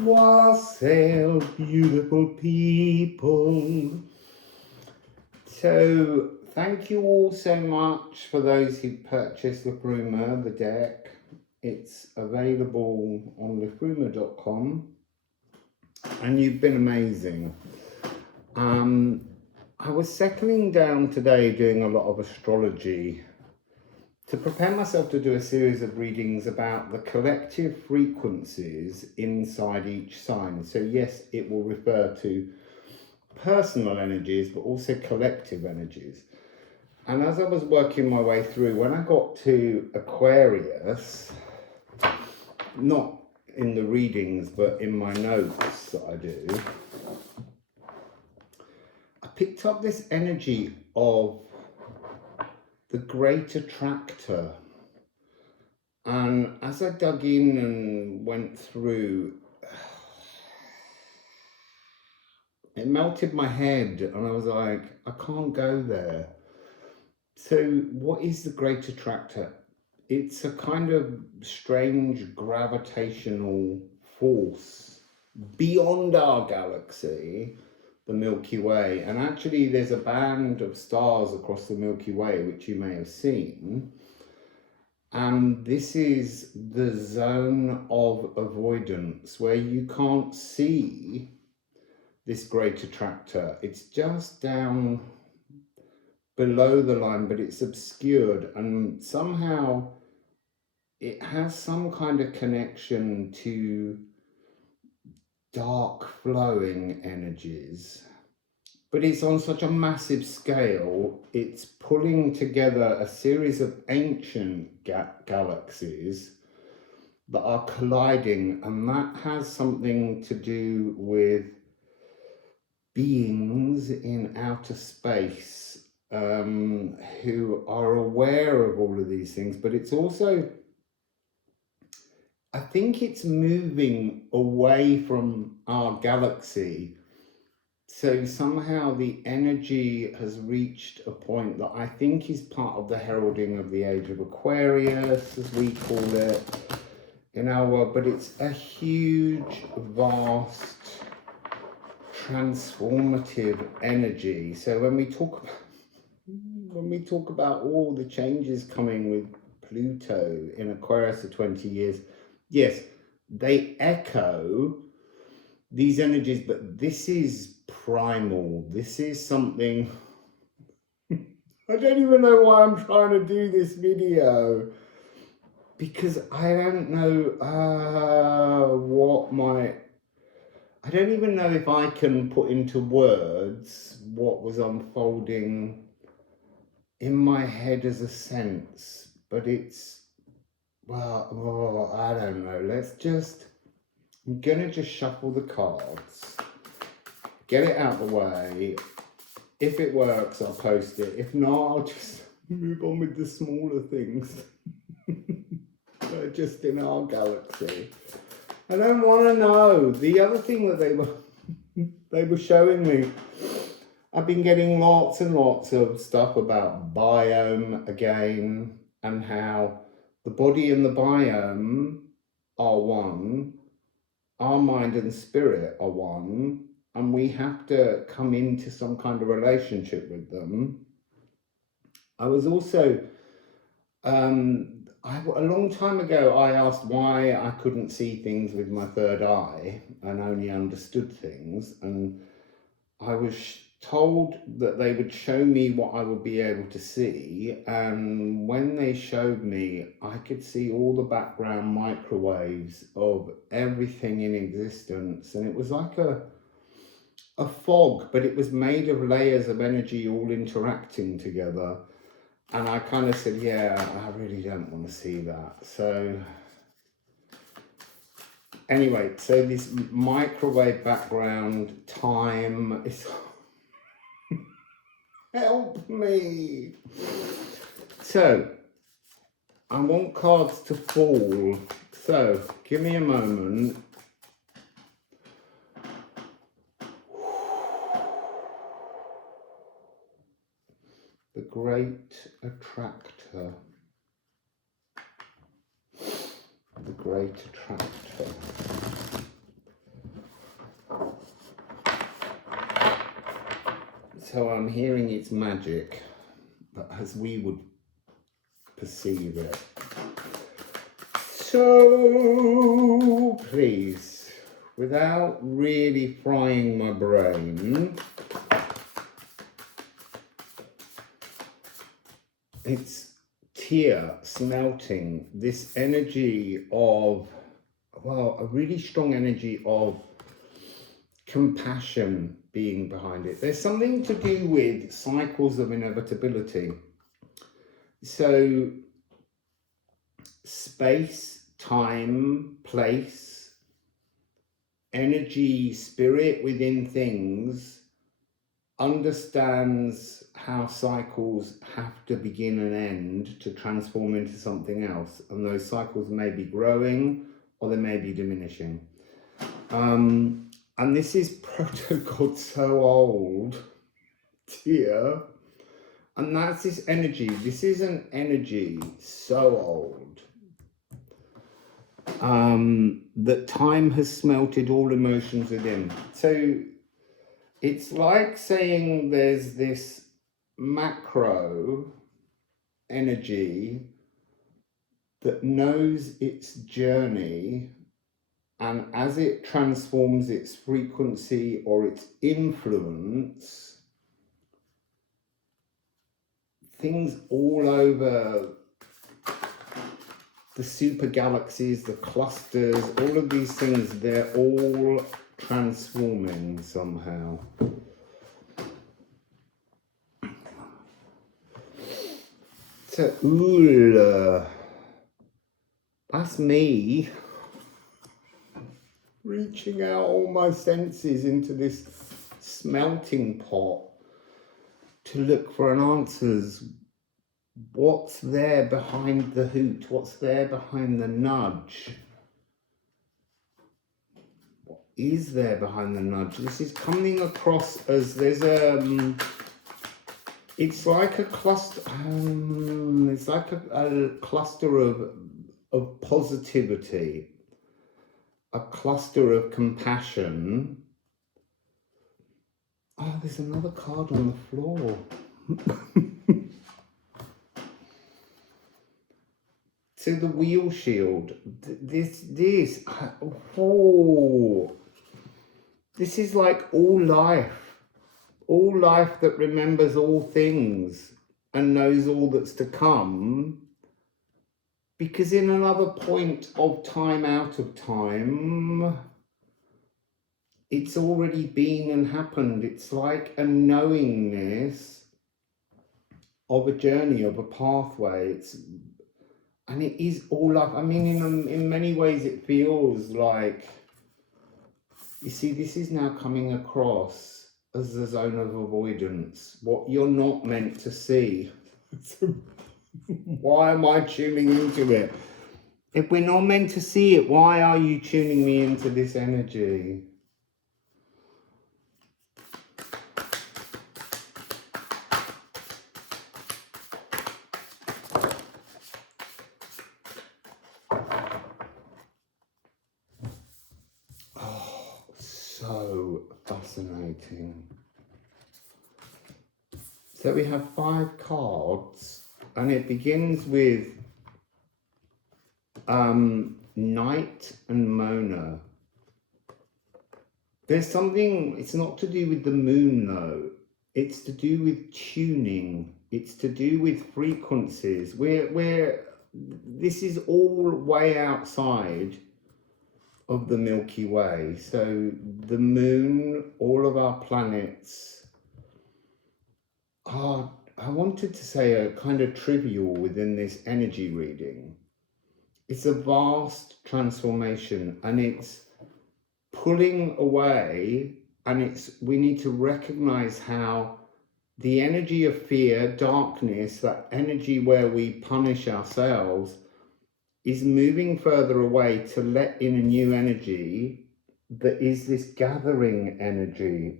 Wassail, beautiful people. So, thank you all so much for those who purchased Liffruma, the deck. It's available on liffruma.com, and you've been amazing. I was settling down today doing a lot of astrology to prepare myself to do a series of readings about the collective frequencies inside each sign. So yes, it will refer to personal energies, but also collective energies. And as I was working my way through, when I got to Aquarius, not in the readings, but in my notes that I do, I picked up this energy of the great attractor. And as I dug in and went through, it melted my head and I was like, I can't go there. So what is the great attractor? It's a kind of strange gravitational force beyond our galaxy, the Milky Way. And actually there's a band of stars across the Milky Way, which you may have seen. And this is the zone of avoidance where you can't see this great attractor. It's just down below the line, but it's obscured, and somehow it has some kind of connection to dark flowing energies. But it's on such a massive scale, it's pulling together a series of ancient galaxies that are colliding, and that has something to do with beings in outer space who are aware of all of these things. But it's also, I think it's moving away from our galaxy. So somehow the energy has reached a point that I think is part of the heralding of the age of Aquarius, as we call it in our world. But it's a huge, vast, transformative energy. So when we talk about all the changes coming with Pluto in Aquarius for 20 years, yes, they echo these energies, but this is primal. This is something, I don't even know why I'm trying to do this video, because I don't know I don't even know if I can put into words what was unfolding in my head as a sense, but it's, well, I don't know. I'm gonna just shuffle the cards, get it out of the way. If it works, I'll post it. If not, I'll just move on with the smaller things that are just in our galaxy. I don't want to know. The other thing that they were showing me, I've been getting lots and lots of stuff about biome again, and how the body and the biome are one, our mind and spirit are one, and we have to come into some kind of relationship with them. I was also, a long time ago, I asked why I couldn't see things with my third eye and only understood things, and I was told that they would show me what I would be able to see, and when they showed me, I could see all the background microwaves of everything in existence, and it was like a fog, but it was made of layers of energy all interacting together. And I kind of said, yeah, I really don't want to see that. So anyway, so this microwave background time is help me. So I want cards to fall. So give me a moment. The great attractor. The great attractor. So I'm hearing it's magic, but as we would perceive it. So please, without really frying my brain, it's tear smelting, this energy of, well, a really strong energy of compassion being behind it. There's something to do with cycles of inevitability. So space, time, place, energy, spirit within things understands how cycles have to begin and end to transform into something else. And those cycles may be growing or they may be diminishing. And this is protocol so old here. And that's this energy. This is an energy so old that time has smelted all emotions within. So it's like saying there's this macro energy that knows its journey, and as it transforms its frequency or its influence, things all over the super galaxies, the clusters, all of these things, they're all transforming somehow. So, that's me reaching out all my senses into this smelting pot to look for an answers. What's there behind the hoot? What's there behind the nudge? What is there behind the nudge? This is coming across as there's it's like a cluster. It's like a cluster of positivity, a cluster of compassion. Oh, there's another card on the floor. So the wheel shield, this is like all life that remembers all things and knows all that's to come, because in another point of time out of time, it's already been and happened. It's like a knowingness of a journey, of a pathway. And it is all life. I mean, in many ways, it feels like, you see, this is now coming across as the zone of avoidance, what you're not meant to see. Why am I tuning into it? If we're not meant to see it, why are you tuning me into this energy? So fascinating. So we have 5 cards, and it begins with Night and Mona. There's something, it's not to do with the moon though, it's to do with tuning, it's to do with frequencies. This is all way outside of the Milky Way. So the moon, all of our planets are, I wanted to say, a kind of trivial within this energy reading. It's a vast transformation, and it's pulling away, and we need to recognize how the energy of fear, darkness, that energy where we punish ourselves, is moving further away to let in a new energy that is this gathering energy.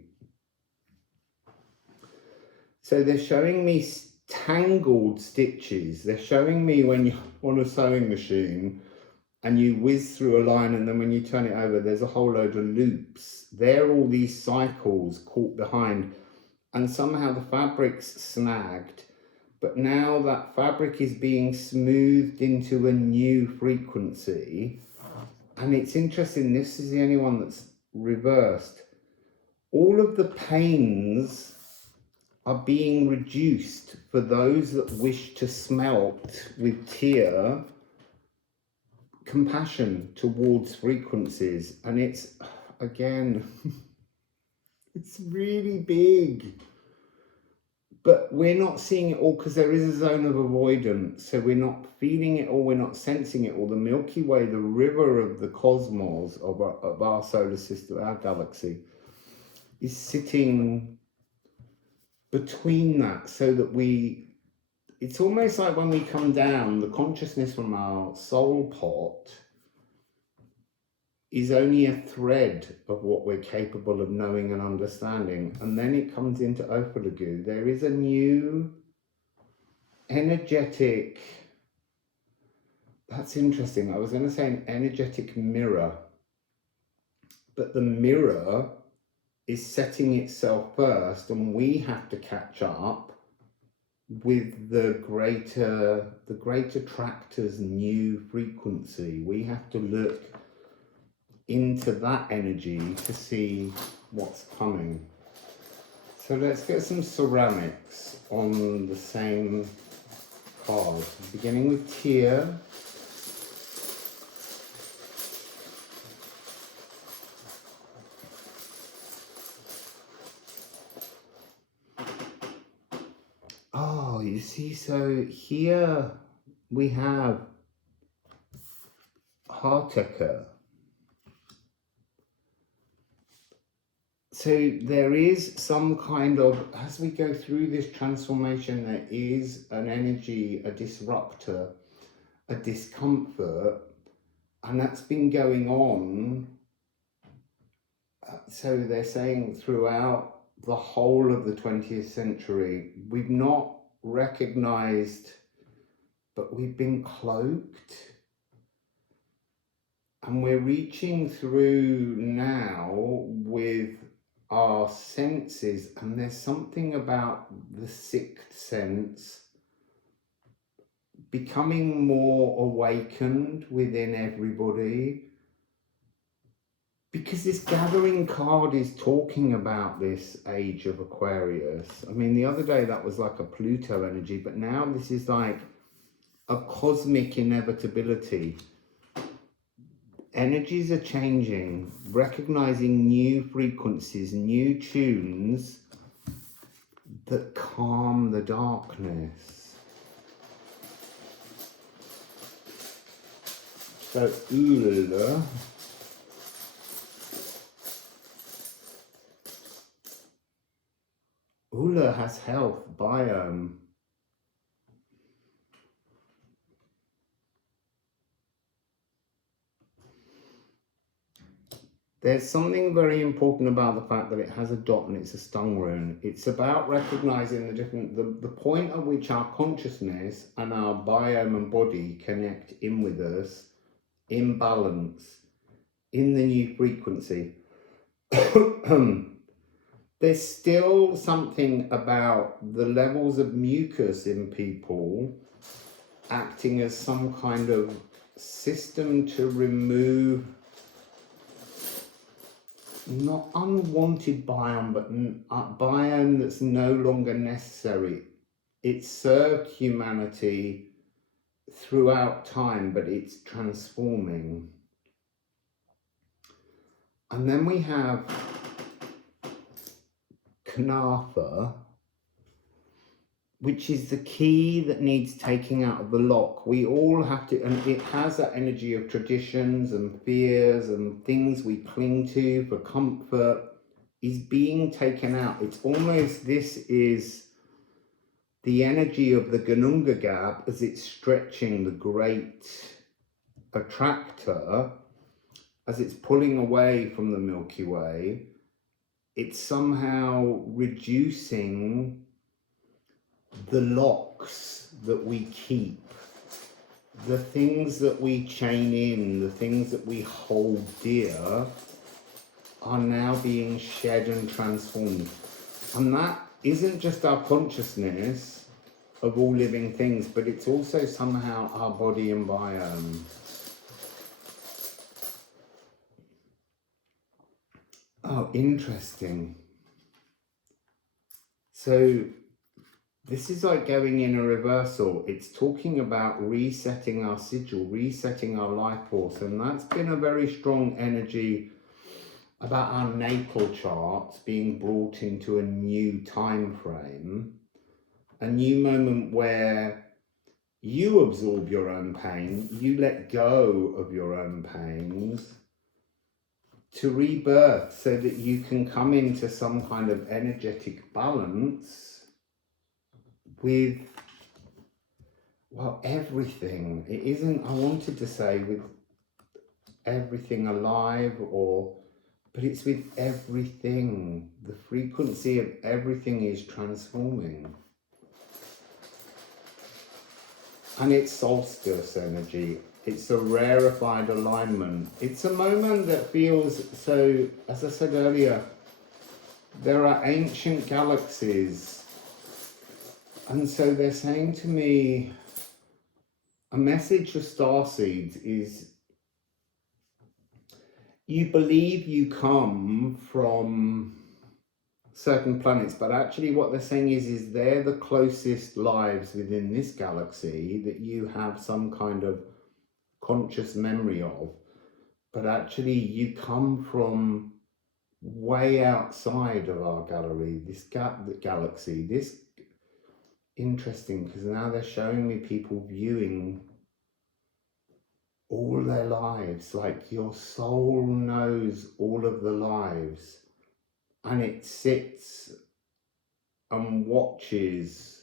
So they're showing me tangled stitches. They're showing me when you're on a sewing machine and you whiz through a line, and then when you turn it over, there's a whole load of loops. They're all these cycles caught behind. and somehow the fabric's snagged, but now that fabric is being smoothed into a new frequency. And it's interesting, this is the only one that's reversed. All of the pains are being reduced for those that wish to smelt with tear, compassion towards frequencies. And it's, again, it's really big. But we're not seeing it all because there is a zone of avoidance. So we're not feeling it all, we're not sensing it all. The Milky Way, the river of the cosmos, of our solar system, our galaxy, is sitting between that, so that it's almost like when we come down, the consciousness from our soul pot is only a thread of what we're capable of knowing and understanding, and then it comes into Opalagu. There is a new energetic, that's interesting, I was going to say an energetic mirror, but the mirror is setting itself first, and we have to catch up with the great attractor's new frequency. We have to look into that energy to see what's coming. So let's get some ceramics on the same card, beginning with tear. Oh, you see, so here we have Harteka. So there is some kind of, as we go through this transformation, there is an energy, a disruptor, a discomfort, and that's been going on. So they're saying throughout the whole of the 20th century, we've not recognized, but we've been cloaked. And we're reaching through now with our senses, and there's something about the sixth sense becoming more awakened within everybody. Because this gathering card is talking about this age of Aquarius. I mean, the other day that was like a Pluto energy, but now this is like a cosmic inevitability. Energies are changing, recognizing new frequencies, new tunes that calm the darkness. So, Ulala. Ula has health, biome. There's something very important about the fact that it has a dot and it's a stung rune. It's about recognizing the point at which our consciousness and our biome and body connect in with us, in balance, in the new frequency. There's still something about the levels of mucus in people acting as some kind of system to remove not unwanted biome, but biome that's no longer necessary. It served humanity throughout time, but it's transforming. And then we have Knarfa, which is the key that needs taking out of the lock. We all have to, and it has that energy of traditions and fears and things we cling to for comfort is being taken out. It's almost, this is the energy of the Gununga Gap as it's stretching the great attractor, as it's pulling away from the Milky Way. It's somehow reducing the locks that we keep, the things that we chain in, the things that we hold dear are now being shed and transformed. And that isn't just our consciousness of all living things, but it's also somehow our body and biome. Oh, interesting. So this is like going in a reversal. It's talking about resetting our sigil, resetting our life force, and that's been a very strong energy about our natal charts being brought into a new time frame, a new moment where you absorb your own pain, you let go of your own pains to rebirth so that you can come into some kind of energetic balance with, well, everything. It isn't, I wanted to say with everything alive, but it's with everything. The frequency of everything is transforming. And it's solstice energy. It's a rarefied alignment. It's a moment that feels so, as I said earlier, there are ancient galaxies. And so they're saying to me, a message for starseeds is, you believe you come from certain planets, but actually what they're saying is they're the closest lives within this galaxy that you have some kind of conscious memory of, but actually you come from way outside of our gallery, this galaxy. This interesting, because now they're showing me people viewing all their lives, like your soul knows all of the lives, and it sits and watches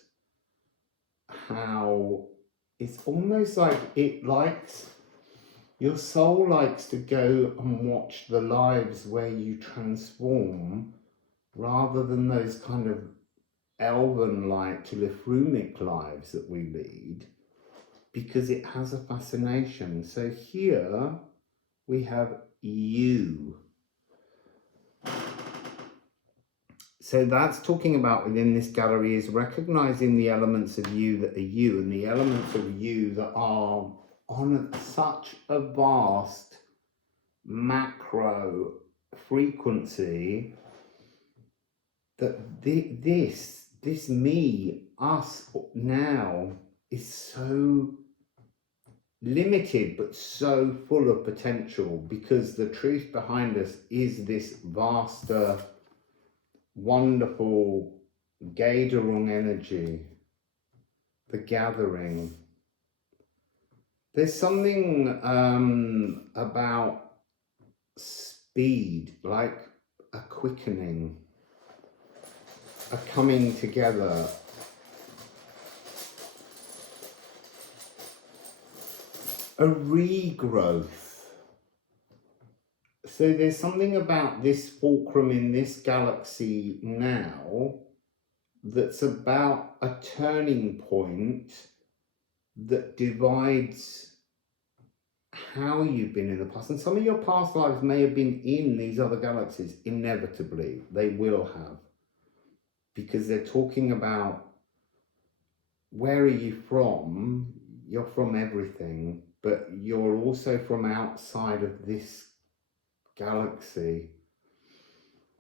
how it's almost like it likes, your soul likes to go and watch the lives where you transform, rather than those kind of elven-like to Liffrumic lives that we lead, because it has a fascination. So here we have you. So that's talking about within this gallery is recognizing the elements of you that are you, and the elements of you that are on such a vast macro frequency that this me, us now, is so limited but so full of potential, because the truth behind us is this vaster, wonderful Gaderung energy, the gathering. There's something about speed, like a quickening, a coming together. A regrowth. So there's something about this fulcrum in this galaxy now that's about a turning point that divides how you've been in the past. And some of your past lives may have been in these other galaxies. Inevitably, they will have. Because they're talking about, where are you from? You're from everything, but you're also from outside of this galaxy.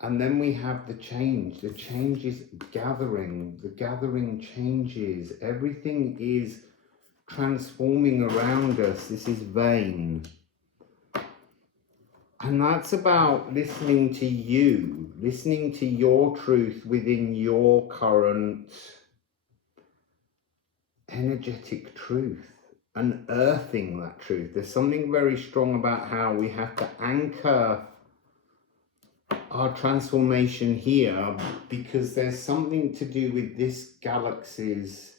And then we have the change is gathering, the gathering changes, everything is transforming around us. This is vain, and that's about listening to you, listening to your truth within your current energetic truth, and earthing that truth. There's something very strong about how we have to anchor our transformation here, because there's something to do with this galaxy's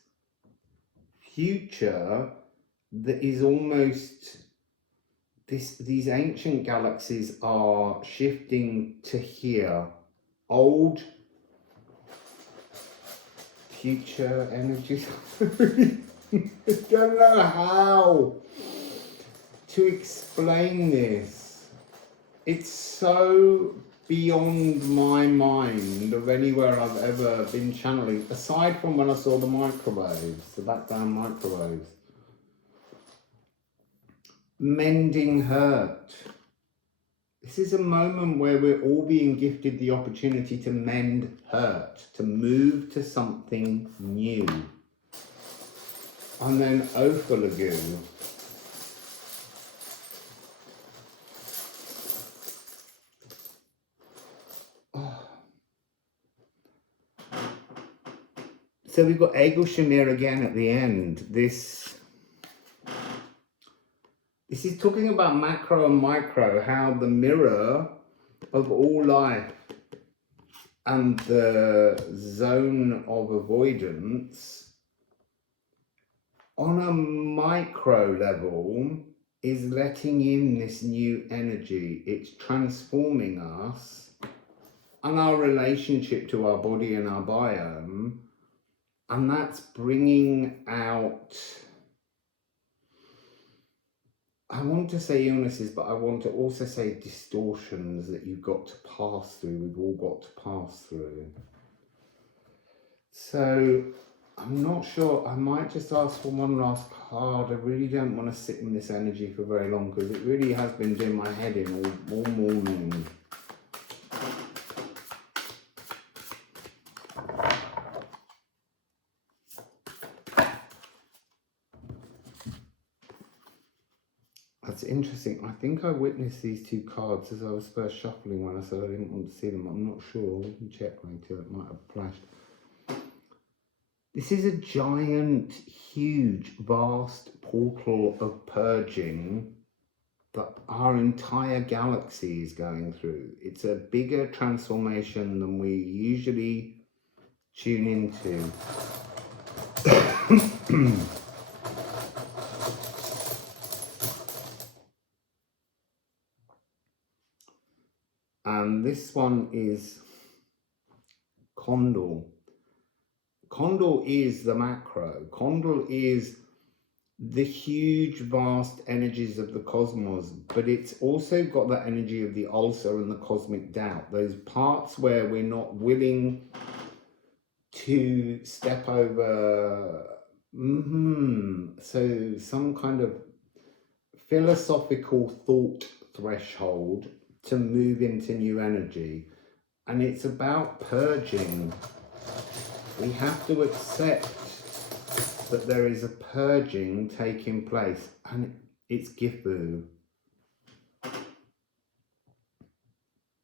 future that is almost these ancient galaxies are shifting to here. Old future energies. I don't know how to explain this. It's so beyond my mind of anywhere I've ever been channeling, aside from when I saw the microwaves, the background microwaves. Mending hurt. This is a moment where we're all being gifted the opportunity to mend hurt, to move to something new. And then Ophilagu. So we've got Egel again at the end. This is talking about macro and micro, how the mirror of all life and the zone of avoidance on a micro level is letting in this new energy. It's transforming us and our relationship to our body and our biome. And that's bringing out, I want to say illnesses, but I want to also say distortions that you've got to pass through, we've all got to pass through. So I'm not sure, I might just ask for one last card. I really don't want to sit in this energy for very long because it really has been doing my head in all morning. That's interesting. I think I witnessed these two cards as I was first shuffling when I said I didn't want to see them. I'm not sure. We can check later. It might have flashed. This is a giant, huge, vast portal of purging that our entire galaxy is going through. It's a bigger transformation than we usually tune into. And this one is Condor. Condor is the macro. Condor is the huge, vast energies of the cosmos, but it's also got that energy of the ulcer and the cosmic doubt. Those parts where we're not willing to step over, so some kind of philosophical thought threshold to move into new energy. And it's about purging. We have to accept that there is a purging taking place, and it's Gifu.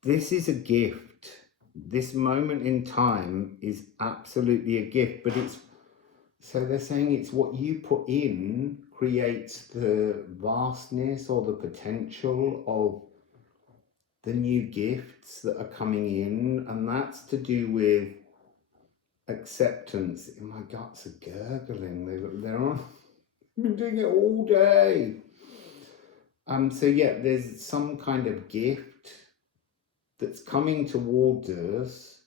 This is a gift. This moment in time is absolutely a gift, but it's, so they're saying it's what you put in creates the vastness or the potential of the new gifts that are coming in, and that's to do with acceptance. My guts are gurgling. They're on. I've been doing it all day. So yeah, there's some kind of gift that's coming towards us,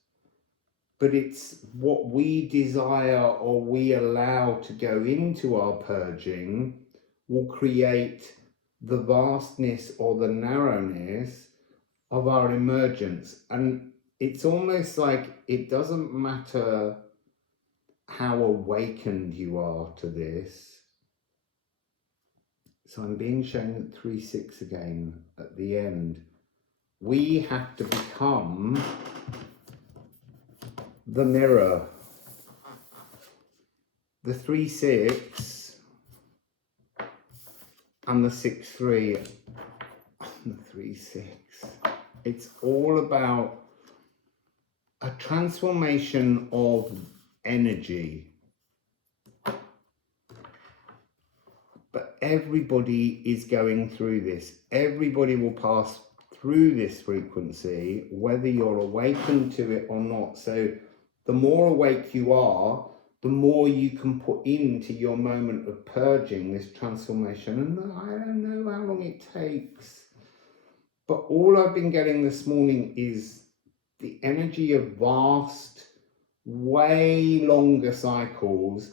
but it's what we desire or we allow to go into our purging will create the vastness or the narrowness of our emergence. And it's almost like it doesn't matter how awakened you are to this. So I'm being shown 3-6 again at the end. We have to become the mirror. The 3-6 and the 6-3 and the 3-6. It's all about a transformation of energy. But everybody is going through this. Everybody will pass through this frequency, whether you're awakened to it or not. So the more awake you are, the more you can put into your moment of purging, this transformation. And I don't know how long it takes. But all I've been getting this morning is the energy of vast, way longer cycles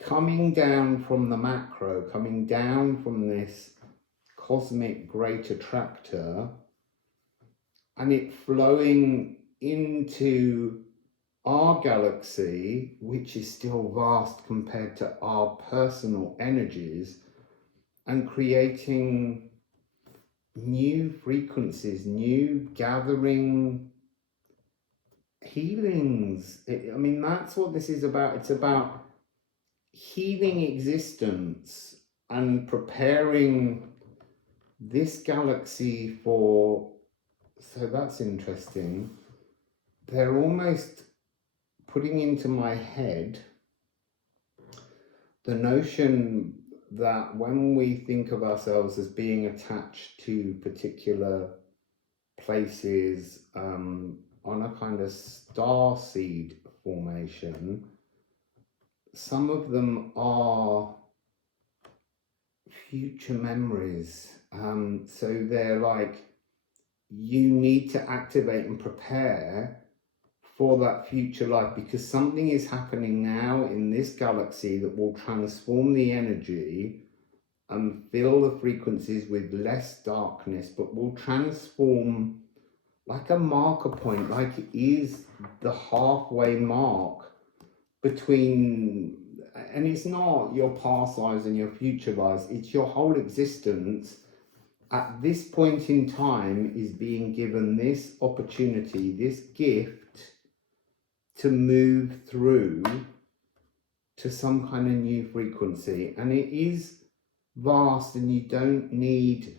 coming down from the macro, coming down from this cosmic great attractor, and it flowing into our galaxy, which is still vast compared to our personal energies, and creating new frequencies, new gathering healings. I mean, that's what this is about. It's about healing existence and preparing this galaxy for. So that's interesting. They're almost putting into my head the notion that when we think of ourselves as being attached to particular places on a kind of star seed formation, some of them are future memories. So they're like, you need to activate and prepare for that future life, because something is happening now in this galaxy that will transform the energy and fill the frequencies with less darkness, but will transform like a marker point, like it is the halfway mark between, and it's not your past lives and your future lives, it's your whole existence at this point in time is being given this opportunity, this gift to move through to some kind of new frequency. And it is vast, and you don't need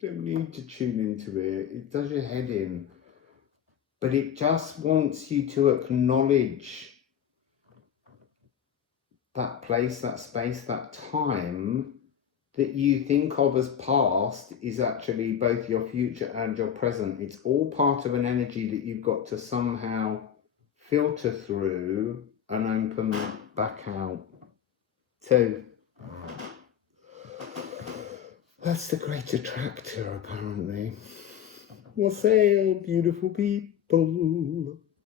to tune into it. It does your head in, but it just wants you to acknowledge that place, that space, that time that you think of as past is actually both your future and your present. It's all part of an energy that you've got to somehow filter through and open back out. So that's the great attractor, apparently. Wassail, beautiful people.